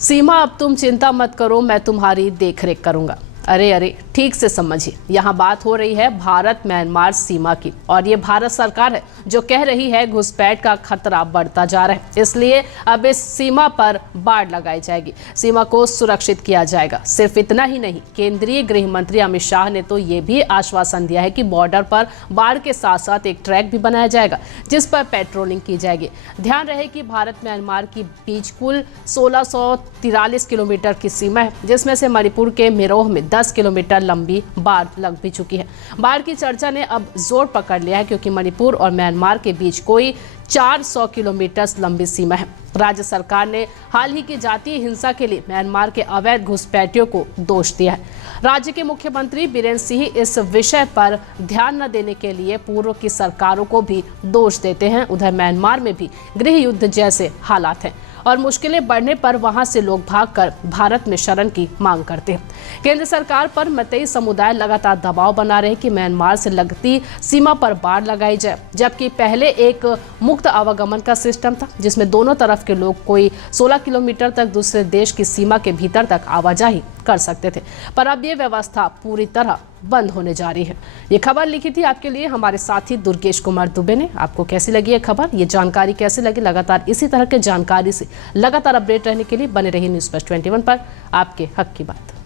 सीमा अब तुम चिंता मत करो, मैं तुम्हारी देखरेख करूंगा। अरे अरे, ठीक से समझिए, यहाँ बात हो रही है भारत म्यांमार सीमा की, और ये भारत सरकार है जो कह रही है घुसपैठ का खतरा बढ़ता जा रहा है, इसलिए अब इस सीमा पर बाड़ लगाई जाएगी, सीमा को सुरक्षित किया जाएगा। सिर्फ इतना ही नहीं, केंद्रीय गृह मंत्री अमित शाह ने तो ये भी आश्वासन दिया है कि बॉर्डर पर बाड़ के साथ साथ एक ट्रैक भी बनाया जाएगा जिस पर पेट्रोलिंग की जाएगी। ध्यान रहे कि भारत म्यांमार की बीच कुल 1643 किलोमीटर की सीमा है, जिसमें से मणिपुर के मिरोह में 10 किलोमीटर लंबी बाढ़ लग भी चुकी है। बाढ़ की चर्चा ने अब जोर पकड़ लिया है क्योंकि मणिपुर और म्यांमार के बीच कोई 400 किलोमीटर लंबी सीमा है। राज्य सरकार ने हाल ही की जातीय हिंसा के लिए म्यांमार के अवैध घुसपैठियों को दोष दिया है। राज्य के मुख्यमंत्री बीरेंद्र सिंह इस विषय पर ध्यान न देने के लिए पूर्व की सरकारों को भी दोष देते हैं। उधर म्यांमार में भी गृह युद्ध जैसे हालात हैं और मुश्किलें बढ़ने पर वहां से लोग भागकर भारत में शरण की मांग करते हैं। केंद्र सरकार पर मतई समुदाय लगातार दबाव बना रहे कि म्यांमार से लगती सीमा पर बाड़ लगाई जाए, जबकि पहले एक मुक्त आवागमन का सिस्टम था जिसमें दोनों तरफ के लोग कोई 16 किलोमीटर तक दूसरे देश की सीमा के भीतर तक आवाजाही कर सकते थे, पर अब ये व्यवस्था पूरी तरह बंद होने जा रही है। ये खबर लिखी थी आपके लिए हमारे साथी दुर्गेश कुमार दुबे ने। आपको कैसी लगी ये खबर, ये जानकारी कैसी लगी? लगातार इसी तरह के जानकारी से लगातार अपडेट रहने के लिए बने रहिए न्यूज़ 21 पर। आपके हक की बात।